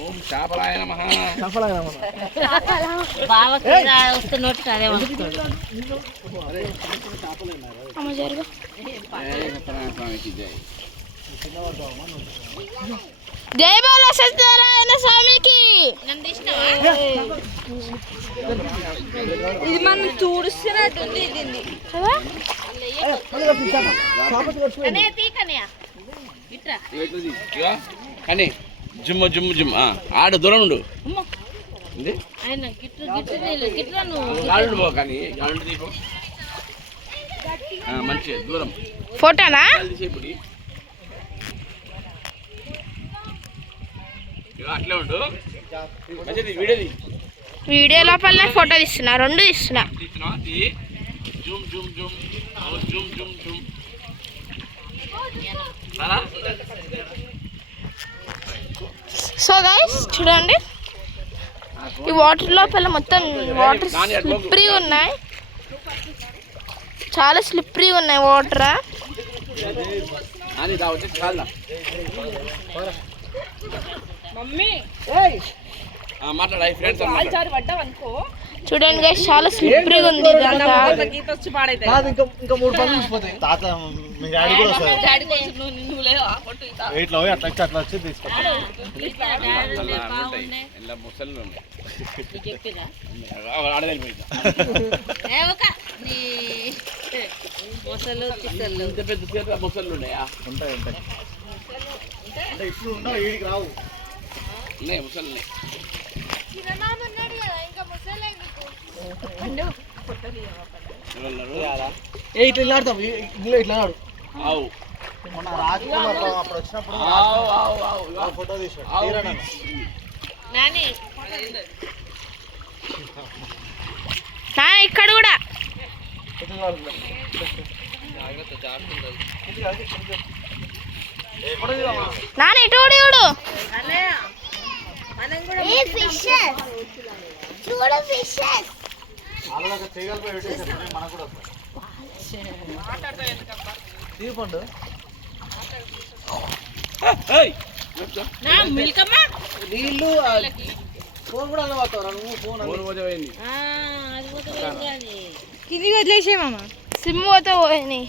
ఓం శాపలాయ నమః. వస్తే నోటికి అదే వస్తాడు. జై బాలా సత్యనారాయణ స్వామికి. ఇది మనం చూడుస్తున్నట్టుంది. కానీ జుమ్మ జుమ్మ జుమ్ ఆడ దూరం ఉండు మంచి దూరం ఫోటోనా అట్లే ఉండు. వీడియోది వీడియో లోపల ఫోటో తీస్తున్నా, రెండు తీస్తున్నా. Zoom Zoom Zoom Zoom Zoom Zoom. So guys చూడండి, ఈ వాటర్ లోపల మొత్తం వాటర్ స్లిప్పరీగా ఉన్నాయి, చాలా స్లిప్పరీగా ఉన్నాయి వాటర్. చూడండి గైస్, చాలా స్లిప్పరీగా ఉంది. ముసళ్ళు ఉన్నాయా? ఉన్నాయి ముసళ్ళు. ఇక్కడ కూడా నాన్న ఇటు చూడు. నీళ్ళు ఫోన్ కూడా కిందికి వదిలేసేమమ్మా, సిమ్ పోతే పోయినాయి.